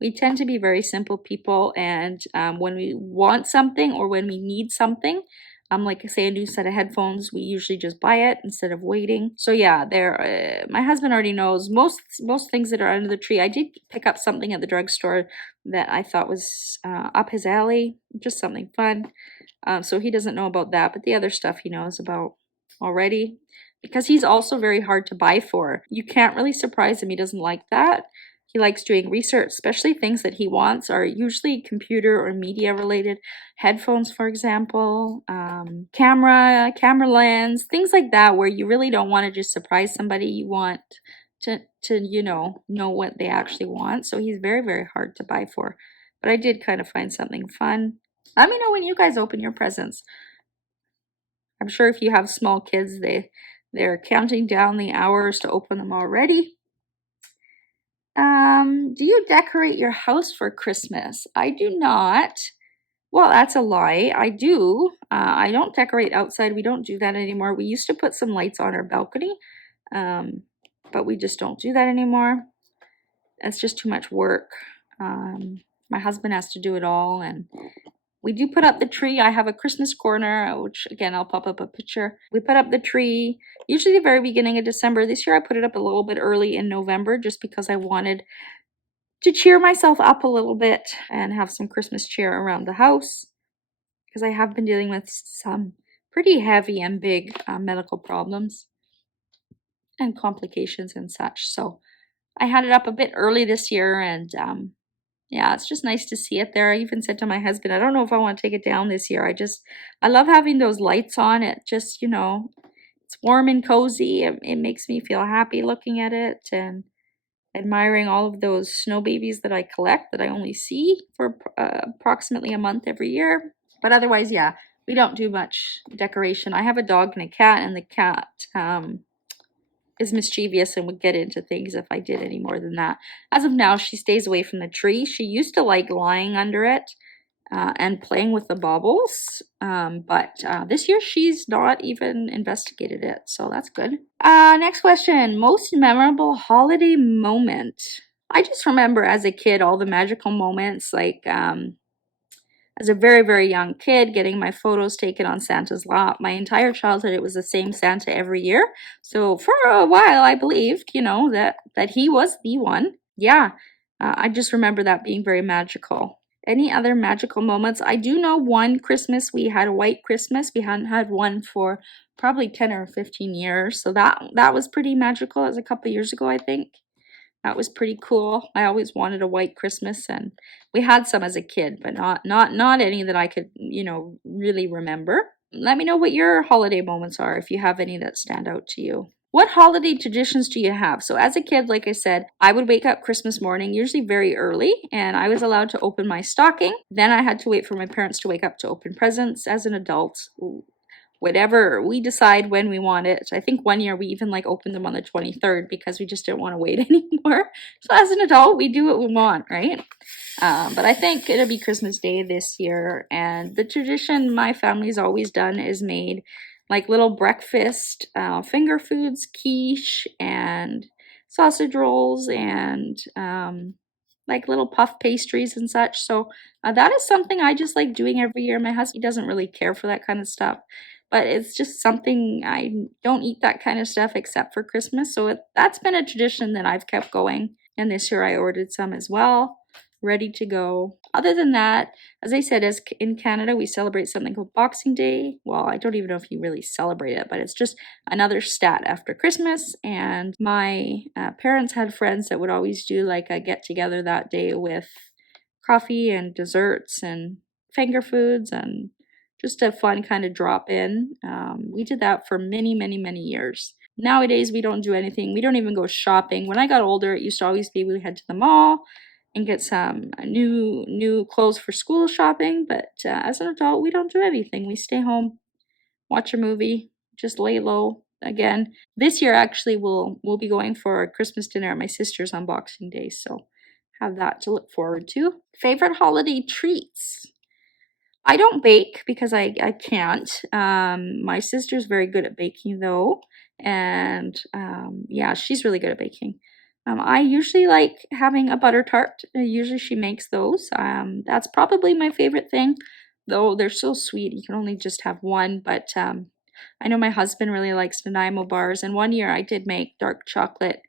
We tend to be very simple people, and when we want something or when we need something, like say a new set of headphones, we usually just buy it instead of waiting. So yeah, my husband already knows most things that are under the tree. I did pick up something at the drugstore that I thought was up his alley, just something fun. So he doesn't know about that, but the other stuff he knows about already, because he's also very hard to buy for. You can't really surprise him. He doesn't like that. He likes doing research, especially things that he wants are usually computer or media related. Headphones, for example, camera lens, things like that, where you really don't want to just surprise somebody. You want to know what they actually want. So he's very, very hard to buy for. But I did kind of find something fun. Let me know when you guys open your presents. I'm sure if you have small kids, they're counting down the hours to open them already. Do you decorate your house for Christmas? I do not. Well, that's a lie. I do. I don't decorate outside. We don't do that anymore. We used to put some lights on our balcony, but we just don't do that anymore. It's just too much work. My husband has to do it all, and we do put up the tree. I have a Christmas corner, which again, I'll pop up a picture. We put up the tree usually the very beginning of December. This year I put it up a little bit early in November just because I wanted to cheer myself up a little bit and have some Christmas cheer around the house, because I have been dealing with some pretty heavy and big medical problems and complications and such. So I had it up a bit early this year, and yeah, it's just nice to see it there. I even said to my husband, I don't know if I want to take it down this year. I love having those lights on. It just, it's warm and cozy. It makes me feel happy looking at it and admiring all of those snow babies that I collect that I only see for approximately a month every year. But otherwise, yeah, we don't do much decoration. I have a dog and a cat, and the cat is mischievous and would get into things if I did any more than that. As of now, she stays away from the tree. She used to like lying under it and playing with the baubles, but this year she's not even investigated it, so that's good. Next question, most memorable holiday moment. I just remember as a kid all the magical moments, like as a very, very young kid, getting my photos taken on Santa's lap. My entire childhood, it was the same Santa every year. So for a while, I believed, that he was the one. Yeah, I just remember that being very magical. Any other magical moments? I do know one Christmas we had a white Christmas. We hadn't had one for probably 10 or 15 years. So that was pretty magical. It was a couple years ago, I think. That was pretty cool. I always wanted a white Christmas, and we had some as a kid, but not any that I could, really remember. Let me know what your holiday moments are, if you have any that stand out to you. What holiday traditions do you have? So as a kid, like I said, I would wake up Christmas morning, usually very early, and I was allowed to open my stocking. Then I had to wait for my parents to wake up to open presents. As an adult, whatever we decide when we want it. I think one year we even opened them on the 23rd because we just didn't want to wait anymore. So as an adult, we do what we want, right? But I think it'll be Christmas Day this year, and the tradition my family's always done is made little breakfast finger foods, quiche and sausage rolls, and little puff pastries and such. So that is something I just like doing every year. My husband doesn't really care for that kind of stuff, but it's just something. I don't eat that kind of stuff except for Christmas. So that's been a tradition that I've kept going. And this year I ordered some as well, ready to go. Other than that, as I said, as in Canada, we celebrate something called Boxing Day. Well, I don't even know if you really celebrate it, but it's just another stat after Christmas. And my parents had friends that would always do a get together that day with coffee and desserts and finger foods and just a fun kind of drop in. We did that for many, many, many years. Nowadays, we don't do anything. We don't even go shopping. When I got older, it used to always be we head to the mall and get some new clothes for school shopping. But as an adult, we don't do anything. We stay home, watch a movie, just lay low. Again, this year actually we'll be going for a Christmas dinner at my sister's on Boxing Day, so have that to look forward to. Favorite holiday treats? I don't bake because I can't. My sister's very good at baking though, and yeah, she's really good at baking. I usually like having a butter tart. Usually she makes those. That's probably my favorite thing, though they're so sweet. You can only just have one, but I know my husband really likes Nanaimo bars, and one year I did make dark chocolate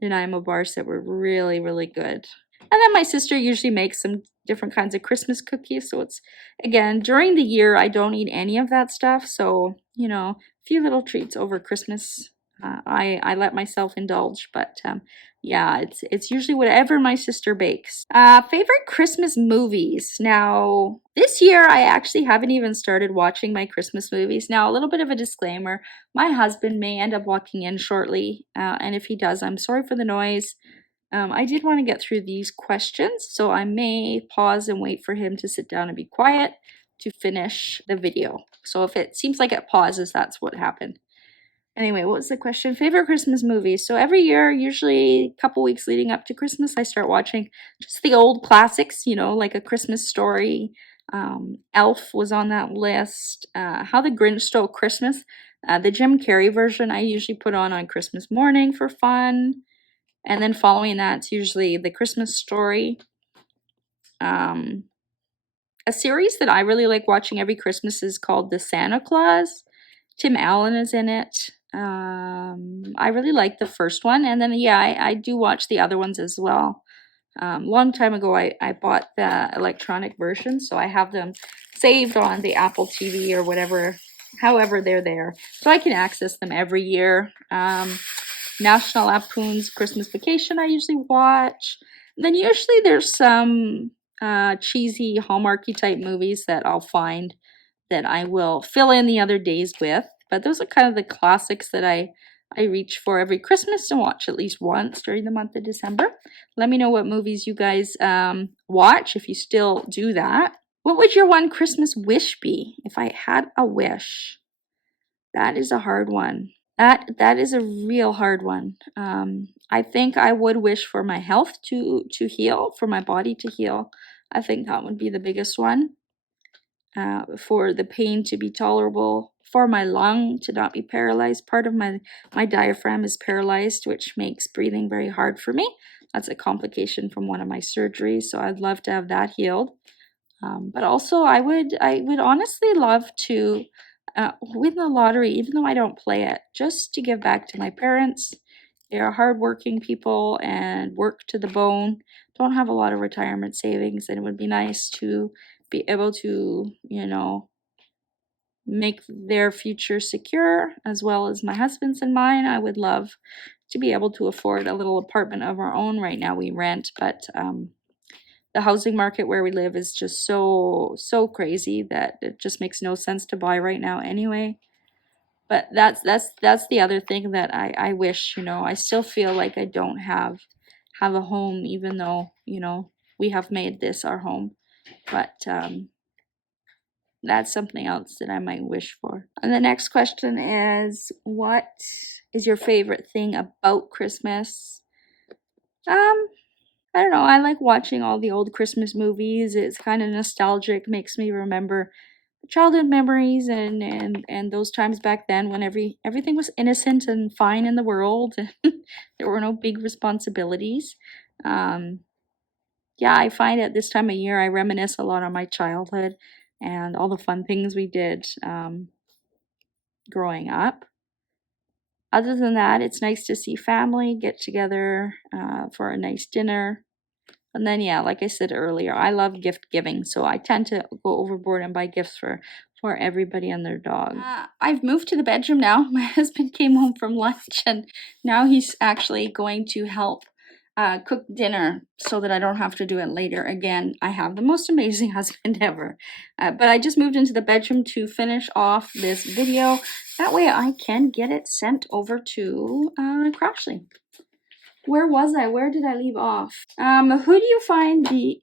Nanaimo bars that were really, really good. And then my sister usually makes some different kinds of Christmas cookies. So it's, again, during the year, I don't eat any of that stuff. So, you know, a few little treats over Christmas. I let myself indulge, but yeah, it's usually whatever my sister bakes. Favorite Christmas movies. Now, this year I actually haven't even started watching my Christmas movies. Now, a little bit of a disclaimer: my husband may end up walking in shortly, and if he does, I'm sorry for the noise. I did want to get through these questions, so I may pause and wait for him to sit down and be quiet to finish the video. So if it seems like it pauses, that's what happened. Anyway, what was the question? Favorite Christmas movies. So every year, usually a couple weeks leading up to Christmas, I start watching just the old classics, you know, like A Christmas Story. Elf was on that list. How the Grinch Stole Christmas. The Jim Carrey version I usually put on Christmas morning for fun. And then following that's usually The Christmas Story. A series that I really like watching every Christmas is called The Santa Claus. Tim Allen is in it. I really like the first one. And then, yeah, I do watch the other ones as well. Long time ago, I bought the electronic version, so I have them saved on the Apple TV or whatever, however they're there. So I can access them every year. National Lampoon's Christmas Vacation I usually watch. And then usually there's some cheesy Hallmarky type movies that I'll find that I will fill in the other days with. But those are kind of the classics that I reach for every Christmas and watch at least once during the month of December. Let me know what movies you guys watch if you still do that. What would your one Christmas wish be? If I had a wish, that is a hard one. That is a real hard one. I think I would wish for my health to heal, for my body to heal. I think that would be the biggest one. For the pain to be tolerable, for my lung to not be paralyzed. Part of my diaphragm is paralyzed, which makes breathing very hard for me. That's a complication from one of my surgeries, so I'd love to have that healed. But also, I would honestly love to win the lottery, even though I don't play it, just to give back to my parents. They're hardworking people and work to the bone. Don't have a lot of retirement savings, and it would be nice to be able to, you know, make their future secure as well as my husband's and mine. I would love to be able to afford a little apartment of our own. Right now we rent, but the housing market where we live is just so crazy that it just makes no sense to buy right now anyway. But that's the other thing that I wish, you know, I still feel like I don't have a home, even though, you know, we have made this our home. But that's something else that I might wish for. And the next question is, what is your favorite thing about Christmas? I don't know. I like watching all the old Christmas movies. It's kind of nostalgic, makes me remember childhood memories and those times back then when everything was innocent and fine in the world. There were no big responsibilities. Yeah, I find at this time of year I reminisce a lot on my childhood and all the fun things we did growing up. Other than that, it's nice to see family get together for a nice dinner. And then, yeah, like I said earlier, I love gift giving, so I tend to go overboard and buy gifts for everybody and their dog. I've moved to the bedroom now. My husband came home from lunch, and now he's actually going to help cook dinner so that I don't have to do it later. Again, I have the most amazing husband ever. But I just moved into the bedroom to finish off this video. That way I can get it sent over to Crashly. Where was I? Where did I leave off? Who do you find the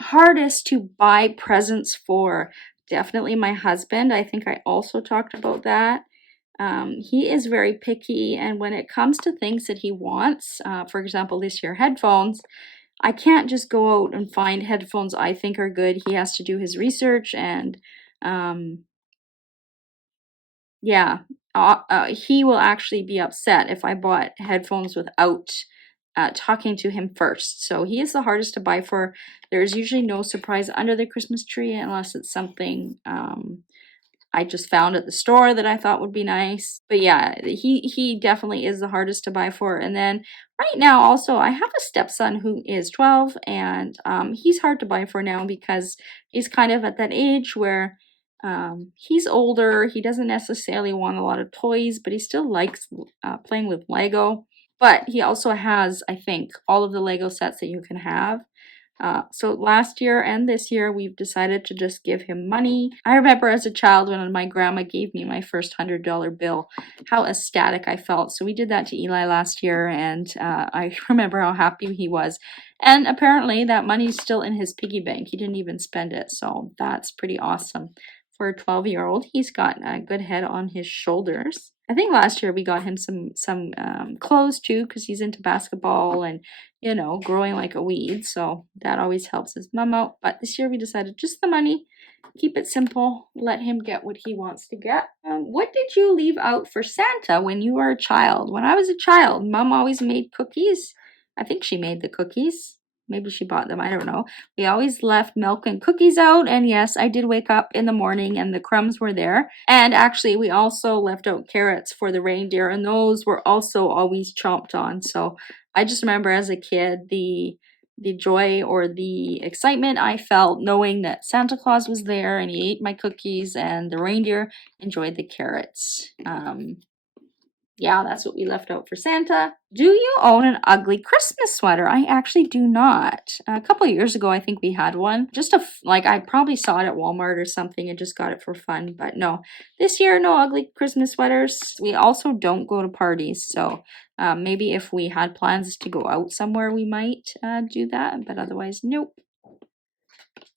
hardest to buy presents for? Definitely my husband. I think I also talked about that. He is very picky, and when it comes to things that he wants, for example, this year headphones, I can't just go out and find headphones I think are good. He has to do his research, and um, yeah, he will actually be upset if I bought headphones without talking to him first. So he is the hardest to buy for. There's usually no surprise under the Christmas tree unless it's something I just found at the store that I thought would be nice. But yeah, he definitely is the hardest to buy for. And then right now also I have a stepson who is 12, and he's hard to buy for now because he's kind of at that age where he's older. He doesn't necessarily want a lot of toys, but he still likes playing with Lego. But he also has, I think, all of the Lego sets that you can have. So last year and this year, we've decided to just give him money. I remember as a child when my grandma gave me my first $100 bill, how ecstatic I felt. So we did that to Eli last year, and I remember how happy he was. And apparently that money's still in his piggy bank. He didn't even spend it, so that's pretty awesome. For a 12-year-old, he's got a good head on his shoulders. I think last year we got him some clothes too, because he's into basketball and growing like a weed. So that always helps his mom out. But this year we decided just the money, keep it simple, let him get what he wants to get. What did you leave out for Santa when you were a child? When I was a child, Mom always made cookies. I think she made the cookies. Maybe she bought them. I don't know. We always left milk and cookies out. And yes, I did wake up in the morning and the crumbs were there. And actually, we also left out carrots for the reindeer. And those were also always chomped on. So I just remember as a kid, the joy or the excitement I felt knowing that Santa Claus was there and he ate my cookies and the reindeer enjoyed the carrots. Yeah, that's what we left out for Santa. Do you own an ugly Christmas sweater? I actually do not. A couple of years ago, I think we had one. Just I probably saw it at Walmart or something and just got it for fun. But no, this year, no ugly Christmas sweaters. We also don't go to parties. So maybe if we had plans to go out somewhere, we might do that. But otherwise, nope.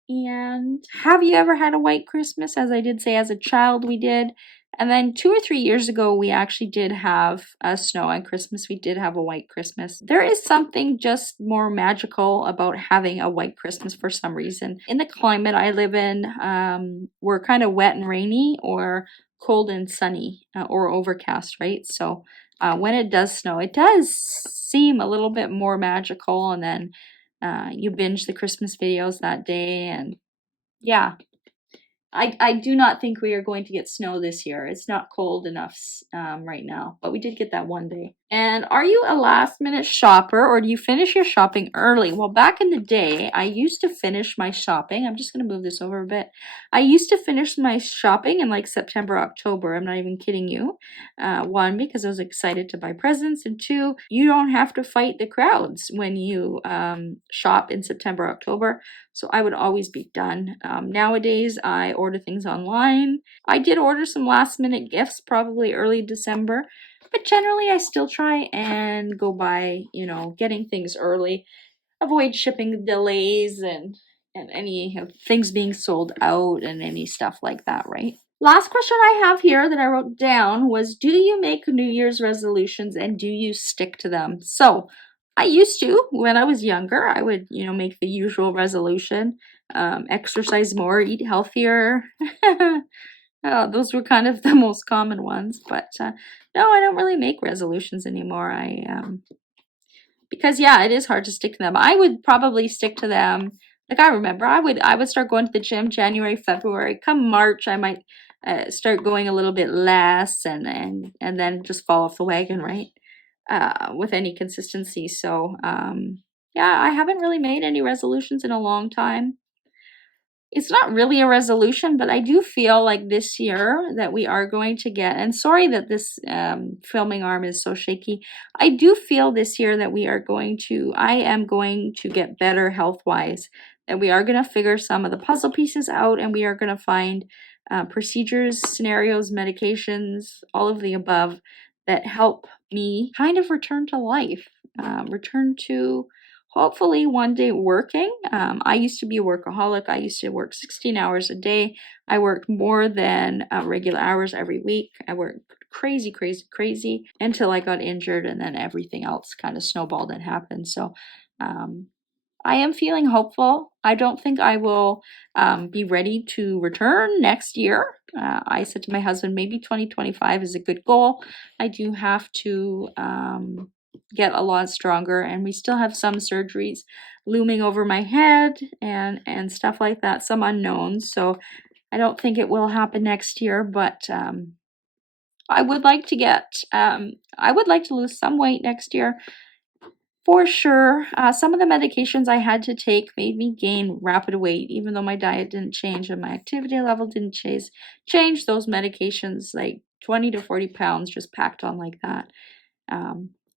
And have you ever had a white Christmas? As I did say, as a child, we did. And then 2 or 3 years ago, we actually did have snow on Christmas. We did have a white Christmas. There is something just more magical about having a white Christmas for some reason. In the climate I live in, we're kind of wet and rainy or cold and sunny or overcast, right? So when it does snow, it does seem a little bit more magical. And then you binge the Christmas videos that day, and yeah, I do not think we are going to get snow this year. It's not cold enough right now, but we did get that one day. And are you a last minute shopper or do you finish your shopping early? Well, back in the day, I used to finish my shopping. I'm just going to move this over a bit. I used to finish my shopping in like September, October. I'm not even kidding you. One, because I was excited to buy presents. And two, you don't have to fight the crowds when you shop in September, October. So I would always be done. Nowadays, I order things online. I did order some last minute gifts, probably early December. But generally, I still try and go by, getting things early. Avoid shipping delays and any things being sold out and any stuff like that, right? Last question I have here that I wrote down was, do you make New Year's resolutions and do you stick to them? So I used to, when I was younger, I would, make the usual resolution, exercise more, eat healthier. Those were kind of the most common ones, but no, I don't really make resolutions anymore. Because yeah, it is hard to stick to them. I would probably stick to them. Like I remember, I would start going to the gym January, February. Come March, I might start going a little bit less, and then just fall off the wagon, right? With any consistency. So yeah, I haven't really made any resolutions in a long time. It's not really a resolution, but I do feel like this year that we are going to get, and sorry that this filming arm is so shaky. I do feel this year that I am going to get better health-wise, that we are going to figure some of the puzzle pieces out, and we are going to find procedures, scenarios, medications, all of the above that help me kind of return to life. return to hopefully one day working. I used to be a workaholic. I used to work 16 hours a day. I worked more than regular hours every week. I worked crazy, crazy, crazy until I got injured, and then everything else kind of snowballed and happened. So I am feeling hopeful. I don't think I will be ready to return next year. I said to my husband, maybe 2025 is a good goal. I do have to get a lot stronger, and we still have some surgeries looming over my head and stuff like that, some unknowns. So I don't think it will happen next year, but I would like to lose some weight next year. For sure. Some of the medications I had to take made me gain rapid weight, even though my diet didn't change and my activity level didn't change. Those medications, like 20 to 40 pounds, just packed on like that.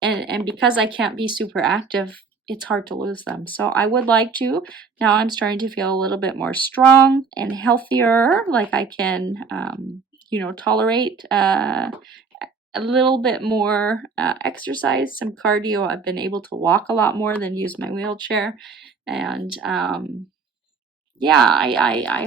And because I can't be super active, it's hard to lose them. So I would like to. Now I'm starting to feel a little bit more strong and healthier, like I can, tolerate a little bit more exercise, some cardio. I've been able to walk a lot more than use my wheelchair. And I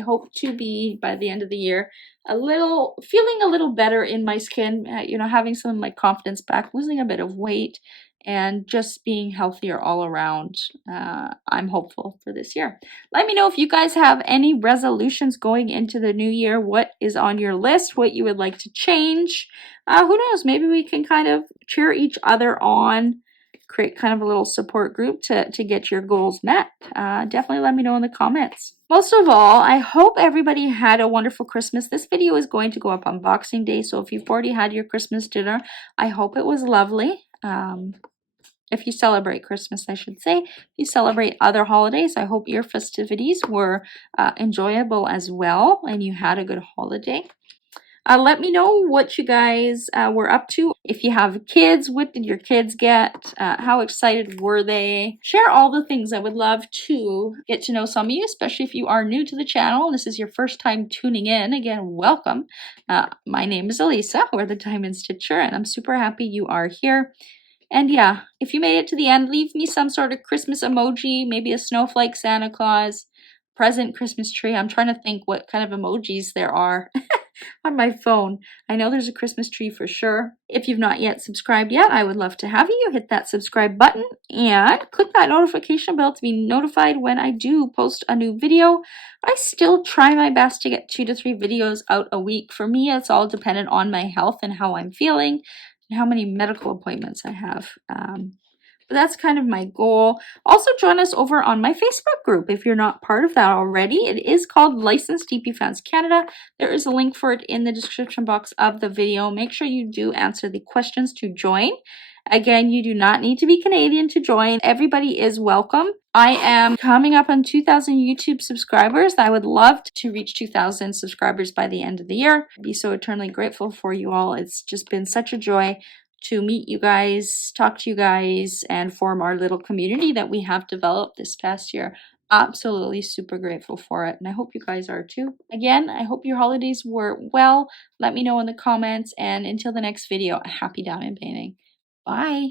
hope to be, by the end of the year, feeling a little better in my skin, having some of my confidence back, losing a bit of weight, and just being healthier all around. I'm hopeful for this year. Let me know if you guys have any resolutions going into the new year. What is on your list? What you would like to change? Who knows? Maybe we can kind of cheer each other on, create kind of a little support group to get your goals met. Definitely let me know in the comments. Most of all, I hope everybody had a wonderful Christmas. This video is going to go up on Boxing Day, so if you've already had your Christmas dinner, I hope it was lovely. If you celebrate Christmas, I should say. If you celebrate other holidays, I hope your festivities were enjoyable as well and you had a good holiday. Let me know what you guys were up to. If you have kids, what did your kids get? How excited were they? Share all the things. I would love to get to know some of you, especially if you are new to the channel. This is your first time tuning in. Again, welcome. My name is Elisa, or the Diamond Stitcher, and I'm super happy you are here. And yeah, if you made it to the end, leave me some sort of Christmas emoji, maybe a snowflake, Santa Claus, present, Christmas tree. I'm trying to think what kind of emojis there are on my phone. I know there's a Christmas tree for sure. If you've not yet subscribed yet, I would love to have you. Hit that subscribe button and click that notification bell to be notified when I do post a new video. I still try my best to get 2 to 3 videos out a week. For me, it's all dependent on my health and how I'm feeling and how many medical appointments I have. But that's kind of my goal. Also join us over on my Facebook group if you're not part of that already. It is called Licensed DP Fans Canada. There is a link for it in the description box of the video. Make sure you do answer the questions to join. Again, you do not need to be Canadian to join. Everybody is welcome. I am coming up on 2,000 YouTube subscribers. I would love to reach 2,000 subscribers by the end of the year. I'd be so eternally grateful for you all. It's just been such a joy to meet you guys, talk to you guys, and form our little community that we have developed this past year. Absolutely super grateful for it, and I hope you guys are too. Again, I hope your holidays were well. Let me know in the comments, and until the next video, happy diamond painting. Bye.